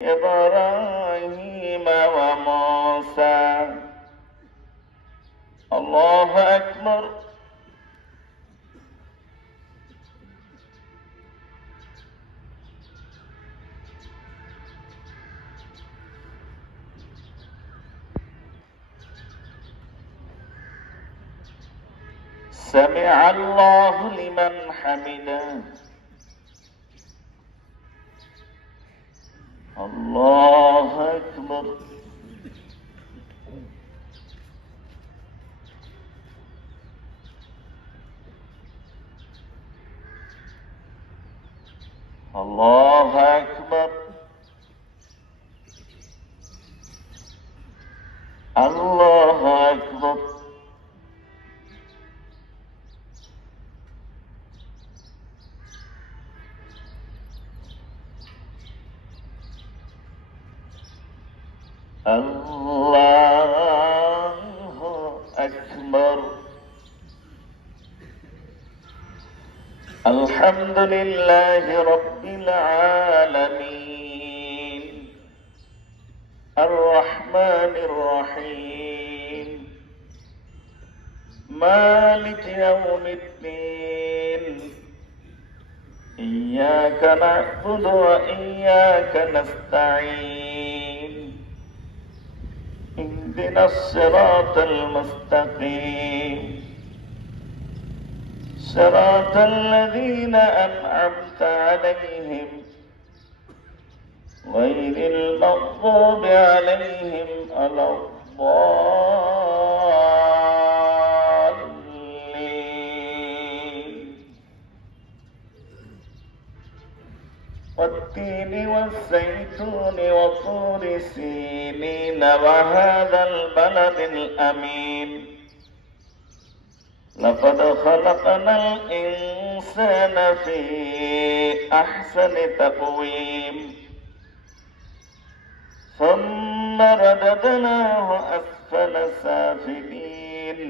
إبراهيم وموسى. الله أكبر. سمع الله لمن حمده. الله أكبر. الله أكبر. الله أكبر. الله أكبر. الحمد لله رب العالمين الرحمن الرحيم مالك يوم الدين. إياك نعبد وإياك نستعين. اهدنا الصراط المستقيم صراط الذين أنعمت عليهم غير المغضوب عليهم ولا الضالين. والتين والزيتون وطور سينين وهذا البلد الأمين. لقد خلقنا الإنسان في أحسن تقويم ثم رددناه أسفل سافلين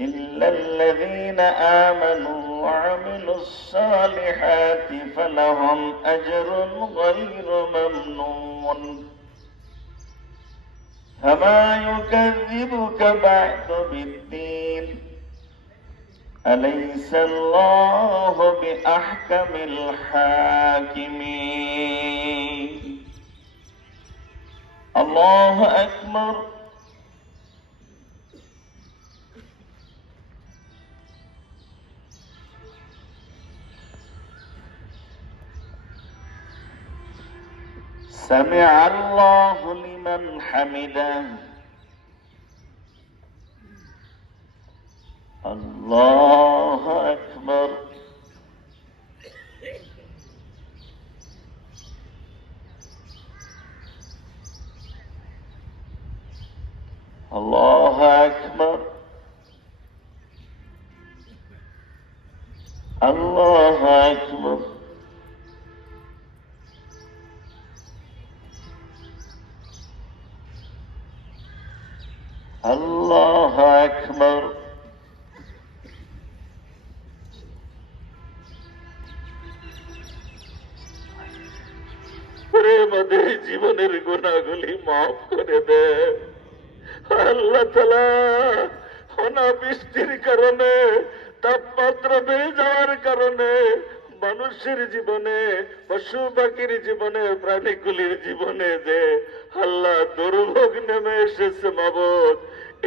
إلا الذين آمنوا وعملوا الصالحات فلهم أجر غير ممنون. فما يكذبك بعد بالدين. أليس الله بأحكم الحاكمين. الله أكبر. سمع الله لمن حمده. الله أكبر. الله أكبر. الله أكبر. الله أكبر. আমাদের জীবনের গুনাহগুলি মাফ করে দে আল্লাহ তাআলা। অনাবৃষ্টির কারণে, তাপমাত্রা বেড়ে যাওয়ার কারণে মানুষের জীবনে, পশু পাখির জীবনে, প্রাণীগুলির জীবনে যে আল্লাহ দুর্ভোগ নেমে এসেছে মাবুদ,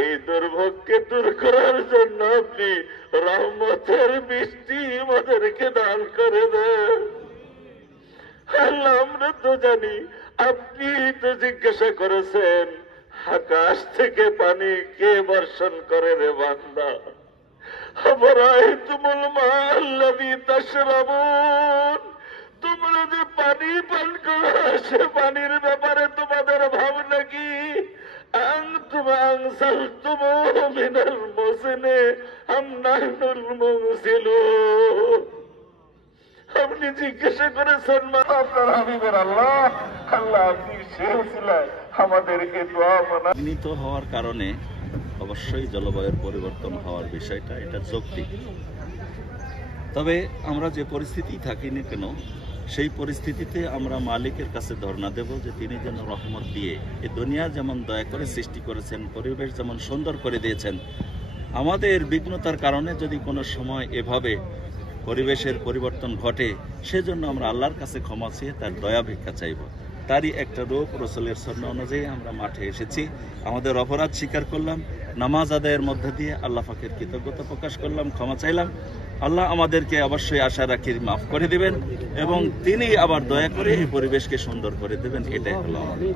এই দুর্ভোগকে দূর করার জন্য আপনি রহমতের বৃষ্টি আমাদেরকে দান করে দেন আল্লাহ। আমরা তো জানি আপনি তো জিজ্ঞাসা করেছেন আকাশ থেকে পানি কে বর্ষণ করে রে বান্দা। আফরাআইতুমুল মা'আল্লাযী তাশরাবুন, তোমরা যে পানি পান করো সে পানির ব্যাপারে তোমাদের ভাবনা কি? আনতুম আনসালতুমুহু মিনাল মুসনি আম নাহনুল মুনজিলুন। আপনি জিজ্ঞাসা করেছেন আপনার হাবিবের আল্লাহ, আল্লাহ আপনি সে উসিলায় আমাদেরকে দোয়া মানিত হওয়ার কারণে অবশ্যই জলবায়ুর পরিবর্তন হওয়ার বিষয়টা এটা যৌক্তিক। তবে আমরা যে পরিস্থিতি থাকি না কেন সেই পরিস্থিতিতে আমরা মালিকের কাছে ধর্ণা দেব যে তিনি যেন রহমত দিয়ে এই দুনিয়া যেমন দয়া করে সৃষ্টি করেছেন, পরিবেশ যেমন সুন্দর করে দিয়েছেন, আমাদের বিঘ্নতার কারণে যদি কোনো সময় এভাবে পরিবেশের পরিবর্তন ঘটে, সেজন্য আমরা আল্লাহর কাছে ক্ষমা চেয়ে তার দয়া ভিক্ষা চাইব। তারই একটা রূপ রসুলের সুন্নাহ অনুযায়ী আমরা মাঠে এসেছি, আমাদের অপরাধ স্বীকার করলাম, নামাজ আদায়ের মধ্যে দিয়ে আল্লাহ পাকের কৃতজ্ঞতা প্রকাশ করলাম, ক্ষমা চাইলাম। আল্লাহ আমাদেরকে অবশ্যই আশা রাখি মাফ করে দিবেন এবং তিনি আবার দয়া করে এই পরিবেশকে সুন্দর করে দেবেন, এটাই হলো আমাদের।